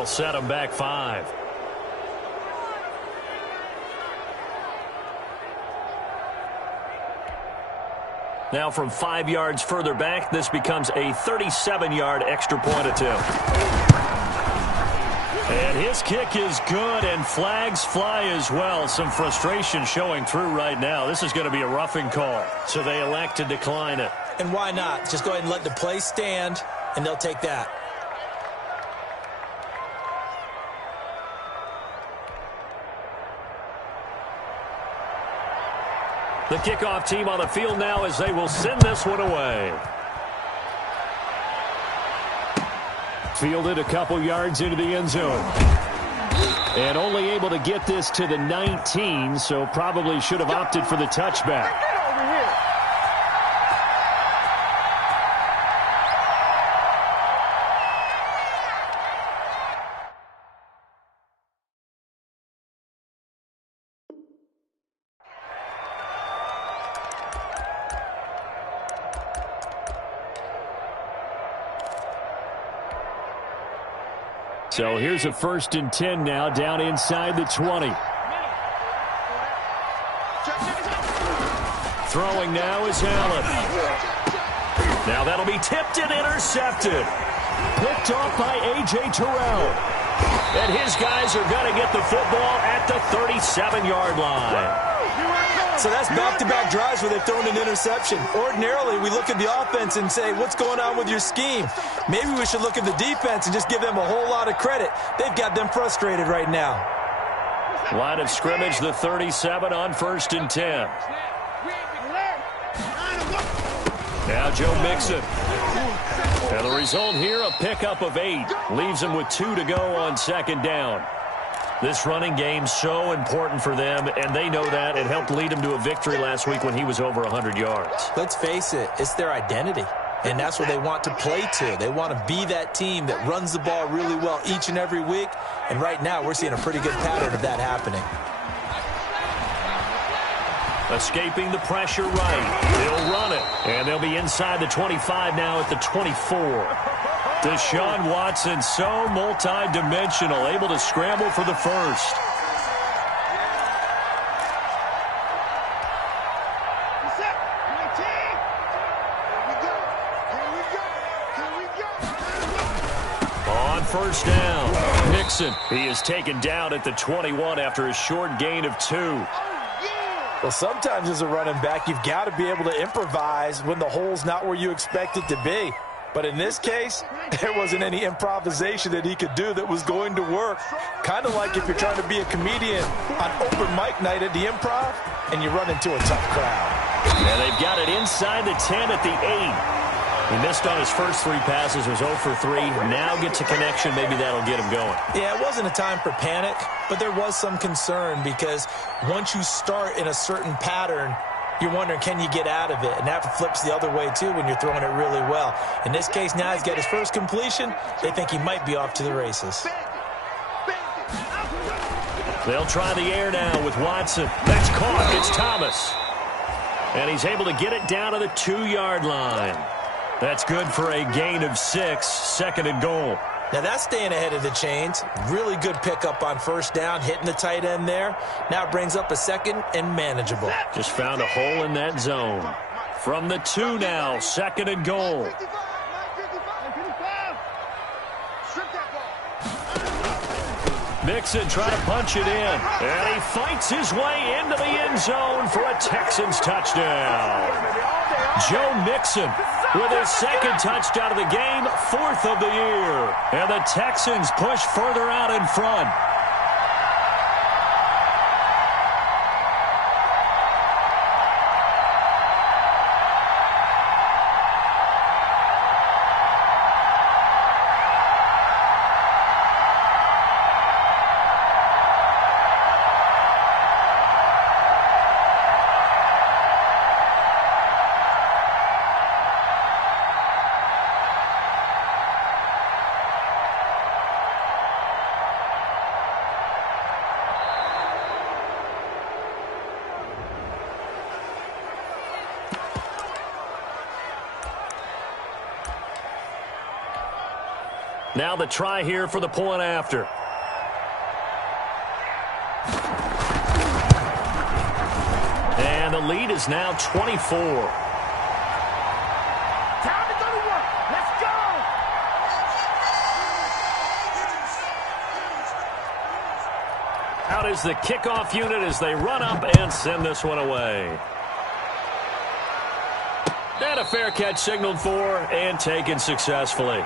That'll set them back 5. Now from 5 yards further back, this becomes a 37-yard extra point attempt. And his kick is good, and flags fly as well. Some frustration showing through right now. This is going to be a roughing call, so they elect to decline it. And why not? Just go ahead and let the play stand, and they'll take that. The kickoff team on the field now as they will send this one away. Fielded a couple yards into the end zone. And only able to get this to the 19, so probably should have opted for the touchback. So here's a 1st and 10 now, down inside the 20. Throwing now is Allen. Now that'll be tipped and intercepted. Picked off by A.J. Terrell. And his guys are going to get the football at the 37-yard line. So that's back-to-back drives where they've thrown an interception. Ordinarily, we look at the offense and say, what's going on with your scheme? Maybe we should look at the defense and just give them a whole lot of credit. They've got them frustrated right now. Line of scrimmage, the 37 on 1st and 10. Now Joe Mixon. And the result here, a pickup of 8. Leaves them with 2 to go on 2nd down. This running game so important for them, and they know that. It helped lead them to a victory last week when he was over 100 yards. Let's face it, it's their identity, and that's what they want to play to. They want to be that team that runs the ball really well each and every week, and right now we're seeing a pretty good pattern of that happening. Escaping the pressure right. They'll run it, and they'll be inside the 25 now at the 24. Deshaun Watson, so multi-dimensional, able to scramble for the first. On 1st down, Mixon. He is taken down at the 21 after a short gain of 2. Well, sometimes as a running back, you've got to be able to improvise when the hole's not where you expect it to be. But in this case, there wasn't any improvisation that he could do that was going to work. Kind of like if you're trying to be a comedian on open mic night at the Improv and you run into a tough crowd. And they've got it inside the 10 at the 8. He missed on his first 3 passes, was 0 for 3. Now gets a connection. Maybe that'll get him going. Yeah, it wasn't a time for panic, but there was some concern because once you start in a certain pattern, you're wondering, can you get out of it? And that flips the other way, too, when you're throwing it really well. In this case, now he's got his first completion. They think he might be off to the races. They'll try the air now with Watson. That's caught. It's Thomas. And he's able to get it down to the 2-yard line. That's good for a gain of 6, 2nd and goal. Now that's staying ahead of the chains. Really good pickup on 1st down, hitting the tight end there. Now it brings up a 2nd and manageable. Just found a hole in that zone. From the 2 now, 2nd and goal. Mixon trying to punch it in. And he fights his way into the end zone for a Texans touchdown. Joe Mixon with his 2nd touchdown of the game, 4th of the year. And the Texans push further out in front. Now the try here for the point after. And the lead is now 24. Time to go to work. Let's go. Out is the kickoff unit as they run up and send this one away. And a fair catch signaled for and taken successfully.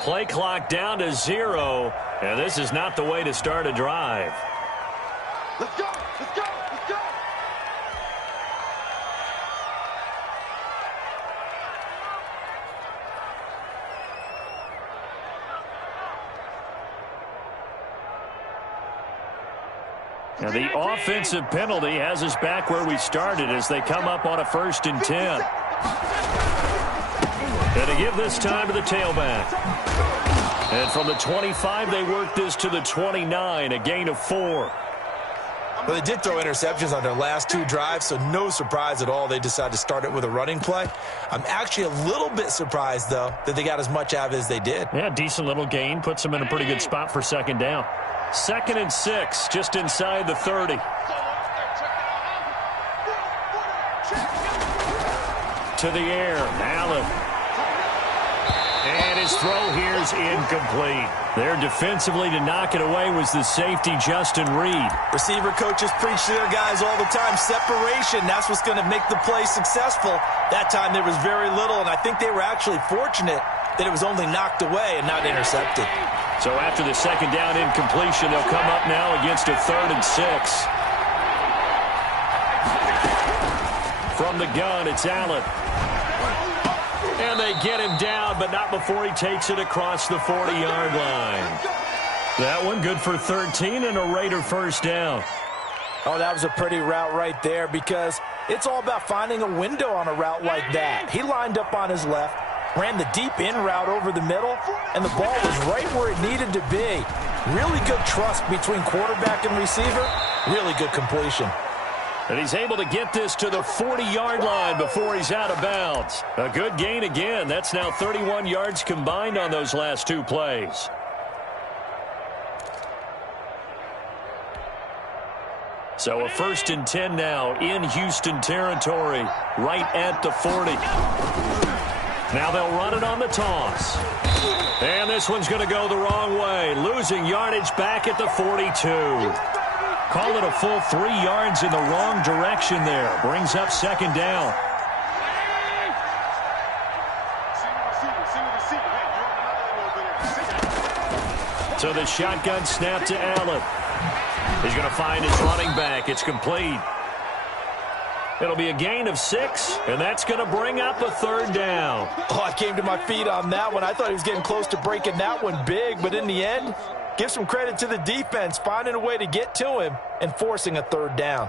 Play clock down to 0, and this is not the way to start a drive. Let's go. Let's go. Let's go. And the offensive penalty has us back where we started as they come up on a 1st and 10. And to give this time to the tailback. And from the 25, they work this to the 29, a gain of 4. Well, they did throw interceptions on their last 2 drives, so no surprise at all they decided to start it with a running play. I'm actually a little bit surprised, though, that they got as much out of it as they did. Yeah, decent little gain. Puts them in a pretty good spot for 2nd down. 2nd and 6, just inside the 30. To the air, Allen. And his throw here is incomplete. There defensively to knock it away was the safety, Justin Reed. Receiver coaches preach to their guys all the time. Separation, that's what's going to make the play successful. That time there was very little, and I think they were actually fortunate that it was only knocked away and not intercepted. So after the 2nd down incompletion, they'll come up now against a 3rd and 6. From the gun, it's Allen. And they get him down, but not before he takes it across the 40-yard line. That one good for 13 and a Raider 1st down. Oh, that was a pretty route right there because it's all about finding a window on a route like that. He lined up on his left, ran the deep in route over the middle, and the ball was right where it needed to be. Really good trust between quarterback and receiver. Really good completion. And he's able to get this to the 40-yard line before he's out of bounds. A good gain again. That's now 31 yards combined on those last 2 plays. So a 1st and 10 now in Houston territory, right at the 40. Now they'll run it on the toss. And this one's going to go the wrong way, losing yardage back at the 42. Call it a full 3 yards in the wrong direction there. Brings up 2nd down. So the shotgun snap to Allen. He's going to find his running back. It's complete. It'll be a gain of 6, and that's going to bring up a 3rd down. Oh, I came to my feet on that one. I thought he was getting close to breaking that one big, but in the end, give some credit to the defense, finding a way to get to him and forcing a 3rd down.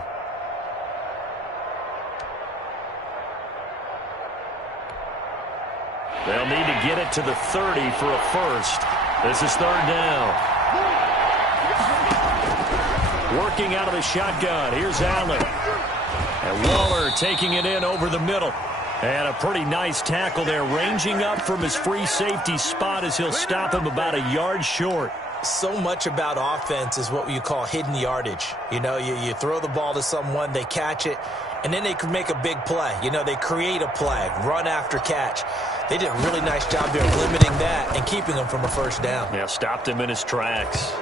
They'll need to get it to the 30 for a 1st. This is 3rd down. Working out of the shotgun. Here's Allen. And Waller taking it in over the middle. And a pretty nice tackle there, ranging up from his free safety spot as he'll stop him about a yard short. So much about offense is what you call hidden yardage. You know, you throw the ball to someone, they catch it, and then they can make a big play. You know, they create a play, run after catch. They did a really nice job there limiting that and keeping him from a 1st down. Yeah, stopped him in his tracks.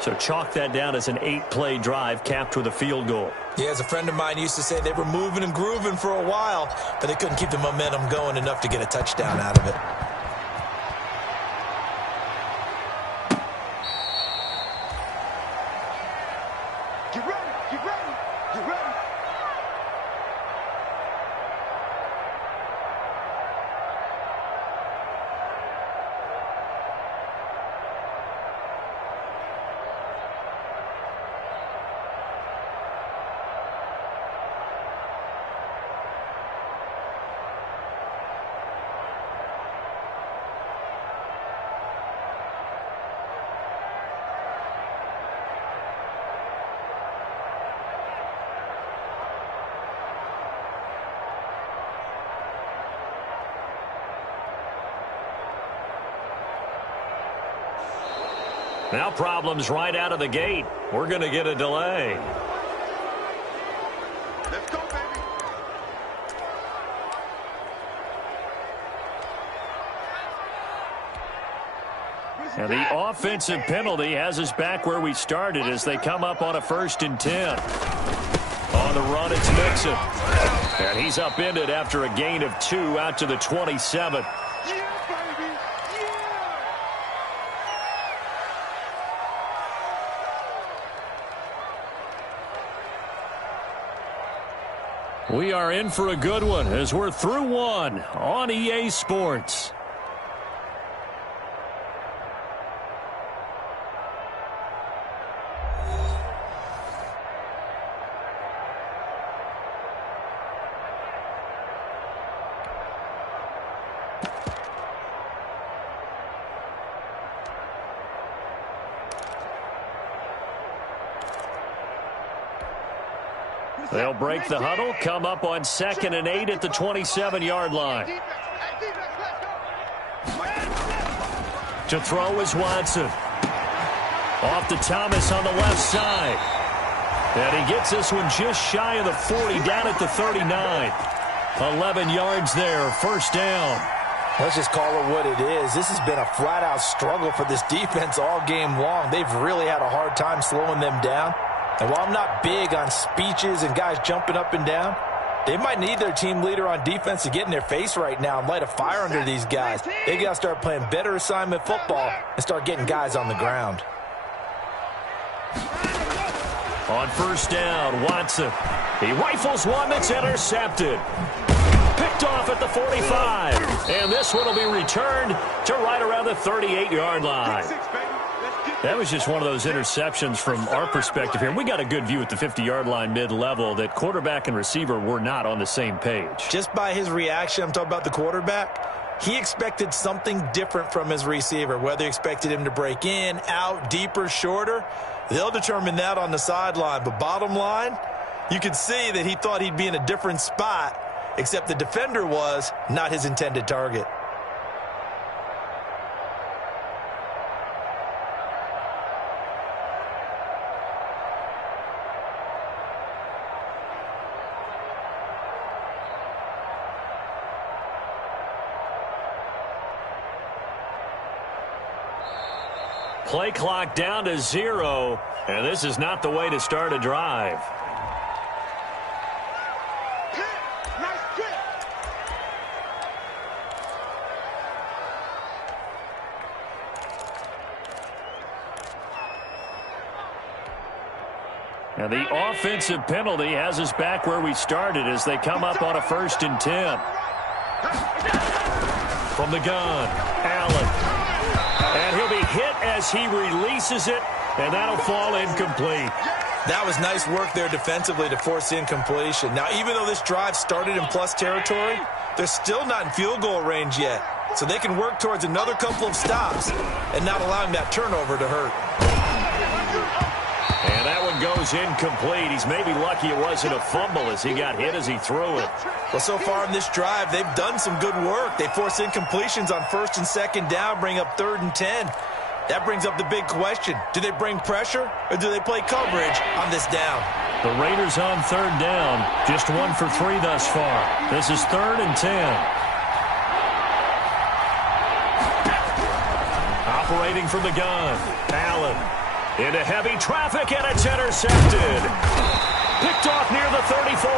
So chalk that down as an 8-play drive capped with a field goal. Yeah, as a friend of mine used to say, they were moving and grooving for a while, but they couldn't keep the momentum going enough to get a touchdown out of it. Now problems right out of the gate. We're going to get a delay. Let's go, baby. And the offensive penalty has us back where we started as they come up on a 1st and 10. On the run, it's Mixon. And he's upended after a gain of 2 out to the 27. We are in for a good one as we're through one on EA Sports. They'll break the huddle, come up on 2nd and 8 at the 27-yard line. To throw is Watson. Off to Thomas on the left side. And he gets this one just shy of the 40, down at the 39. 11 yards there, 1st down. Let's just call it what it is. This has been a flat-out struggle for this defense all game long. They've really had a hard time slowing them down. And while I'm not big on speeches and guys jumping up and down, they might need their team leader on defense to get in their face right now and light a fire under these guys. They got to start playing better assignment football and start getting guys on the ground. On 1st down, Watson. He rifles one that's intercepted. Picked off at the 45. And this one will be returned to right around the 38-yard line. That was just one of those interceptions from our perspective here. We got a good view at the 50-yard line mid-level that quarterback and receiver were not on the same page. Just by his reaction, I'm talking about the quarterback, he expected something different from his receiver, whether he expected him to break in, out, deeper, shorter. They'll determine that on the sideline. But bottom line, you could see that he thought he'd be in a different spot, except the defender was not his intended target. Play clock down to 0, and this is not the way to start a drive. And the offensive penalty has us back where we started as they come up on a 1st and 10. From the gun, Allen. And he'll be hit as he releases it, and that'll fall incomplete. That was nice work there defensively to force incompletion. Now, even though this drive started in plus territory, they're still not in field goal range yet. So they can work towards another couple of stops and not allowing that turnover to hurt. And that one goes incomplete. He's maybe lucky it wasn't a fumble as he got hit as he threw it. Well, so far in this drive, they've done some good work. They force incompletions on 1st and 2nd down, bring up 3rd and 10. That brings up the big question. Do they bring pressure or do they play coverage on this down? The Raiders on 3rd down. Just 1 for 3 thus far. This is 3rd and 10. Operating from the gun, Allen. Into heavy traffic, and it's intercepted. Picked off near the 34.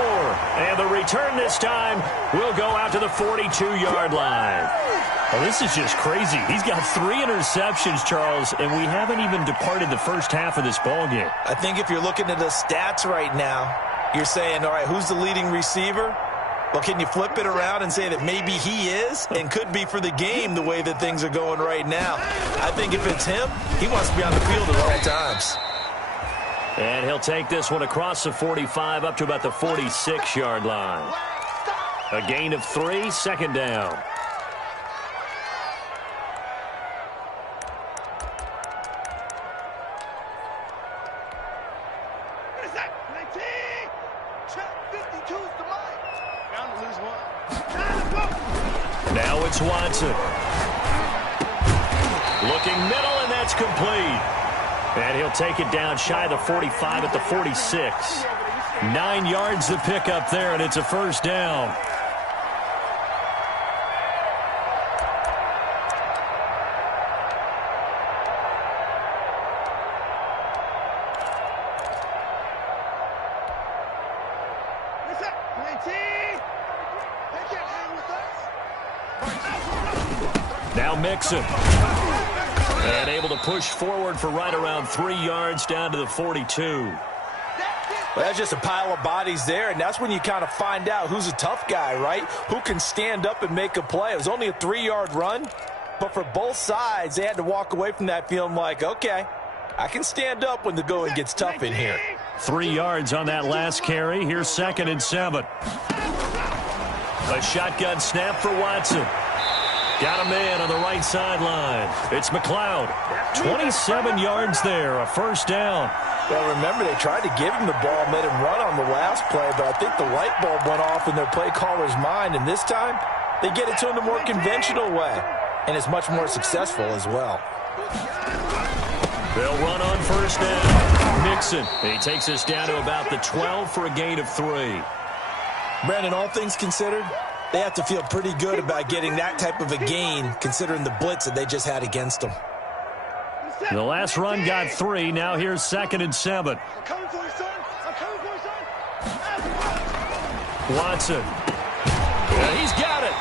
And the return this time will go out to the 42-yard line. Well, this is just crazy. He's got 3 interceptions, Charles, and we haven't even departed the first half of this ballgame. I think if you're looking at the stats right now, you're saying, all right, who's the leading receiver? Well, can you flip it around and say that maybe he is and could be for the game the way that things are going right now? I think if it's him, he wants to be on the field at all times. And he'll take this one across the 45 up to about the 46-yard line. A gain of 3, 2nd down. Now it's Watson. Looking middle, and that's complete. And he'll take it down shy of the 45 at the 46. 9 yards to pick up there, and it's a first down. Now Mixon. And able to push forward for right around 3 yards down to the 42. Well, that's just a pile of bodies there, and that's when you kind of find out who's a tough guy, right? Who can stand up and make a play. It was only a 3-yard run, but for both sides, they had to walk away from that feeling like, okay, I can stand up when the going gets tough in here. 3 yards on that last carry. Here's 2nd and 7. A shotgun snap for Watson. Got a man on the right sideline. It's McLeod. 27 yards there, a first down. Well, remember, they tried to give him the ball and let him run on the last play, but I think the light bulb went off in their play caller's mind, and this time they get it to him the more conventional way, and it's much more successful as well. They'll run on first down. Mixon. He takes us down to about the 12 for a gain of 3. Brandon, all things considered, they have to feel pretty good about getting that type of a gain, considering the blitz that they just had against them. The last run got 3. Now here's 2nd and 7. Watson. He's got it.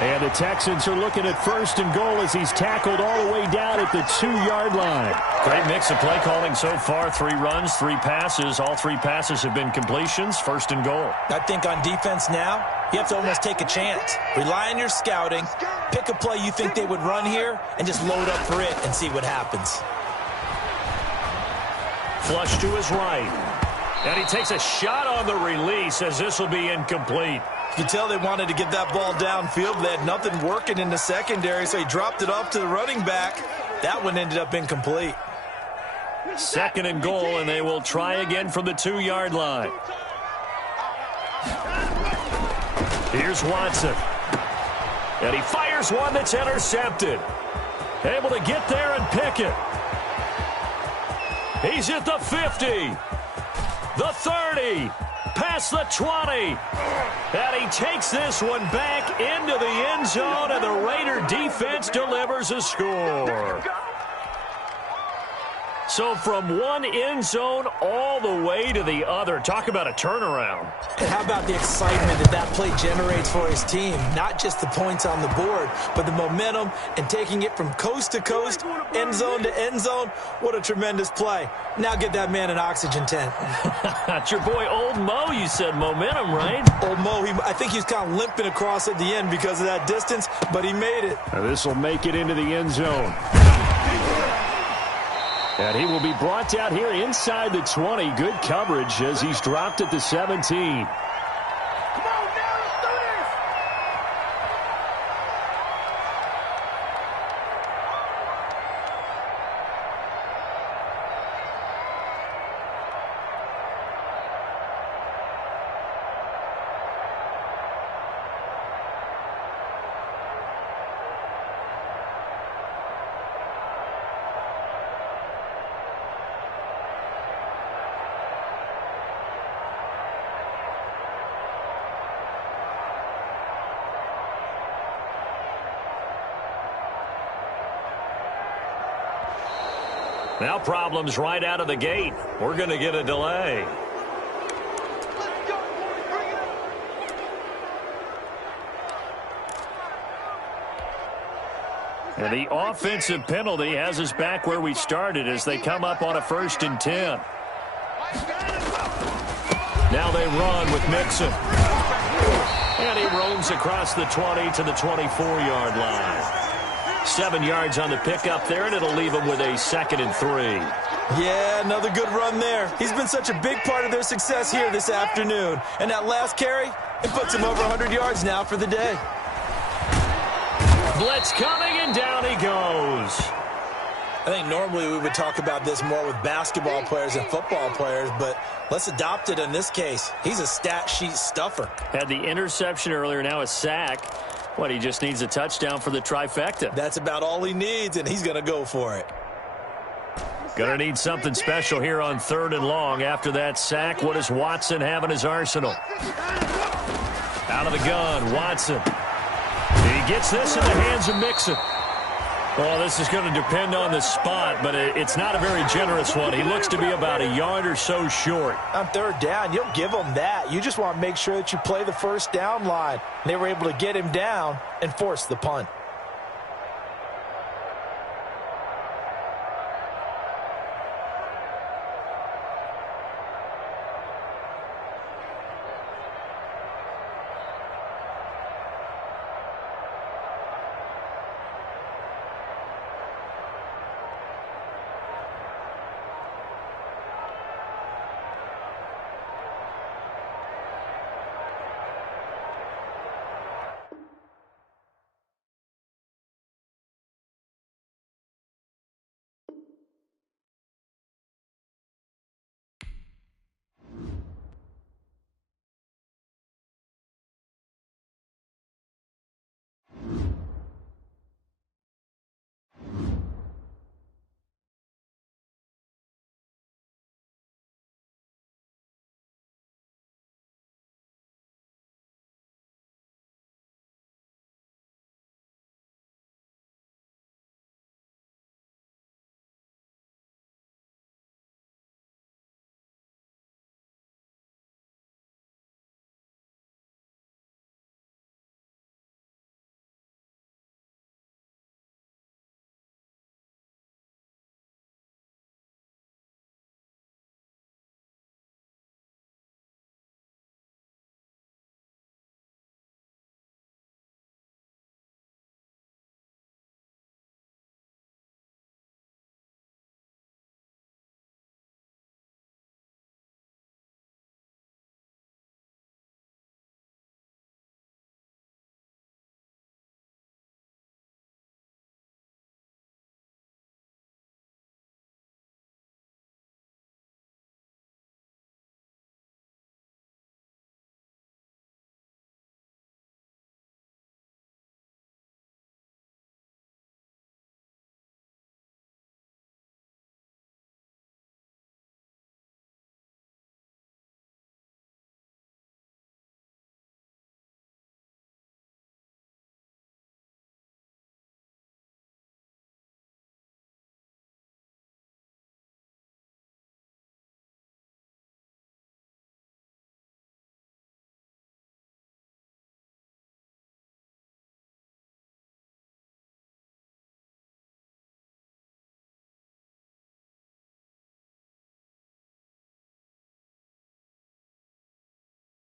And the Texans are looking at 1st and goal as he's tackled all the way down at the 2-yard line. Great mix of play calling so far. 3 runs, 3 passes. All 3 passes have been completions. 1st and goal. I think on defense now, you have to almost take a chance. Rely on your scouting. Pick a play you think they would run here and just load up for it and see what happens. Flush to his right. And he takes a shot on the release as this will be incomplete. You can tell they wanted to get that ball downfield. They had nothing working in the secondary, so he dropped it off to the running back. That one ended up incomplete. 2nd and goal, and they will try again from the 2-yard line. Here's Watson. And he fires one that's intercepted. Able to get there and pick it. He's at the 50. The 30. Past the 20. And he takes this one back into the end zone, and the Raider defense delivers a score. So from one end zone all the way to the other. Talk about a turnaround. And how about the excitement that play generates for his team? Not just the points on the board, but the momentum and taking it from coast to coast, end zone to end zone. What a tremendous play. Now get that man an oxygen tent. That's your boy Old Mo. You said momentum, right? Old Mo, I think he's kind of limping across at the end because of that distance, but he made it. Now this will make it into the end zone. And he will be brought down here inside the 20. Good coverage as he's dropped at the 17. Now problems right out of the gate. We're going to get a delay. And the offensive penalty has us back where we started as they come up on a 1st and 10. Now they run with Mixon. And he roams across the 20 to the 24-yard line. 7 yards on the pickup there, and it'll leave him with a 2nd and 3. Yeah, another good run there. He's been such a big part of their success here this afternoon. And that last carry, it puts him over 100 yards now for the day. Blitz coming, and down he goes. I think normally we would talk about this more with basketball players and football players, but let's adopt it in this case. He's a stat sheet stuffer. Had the interception earlier, now a sack. What, he just needs a touchdown for the trifecta. That's about all he needs, and he's going to go for it. Going to need something special here on 3rd and long. After that sack, what does Watson have in his arsenal? Out of the gun, Watson. He gets this in the hands of Mixon. Well, this is going to depend on the spot, but it's not a very generous one. He looks to be about a yard or so short. On 3rd down, you'll give him that. You just want to make sure that you play the first down line. They were able to get him down and force the punt.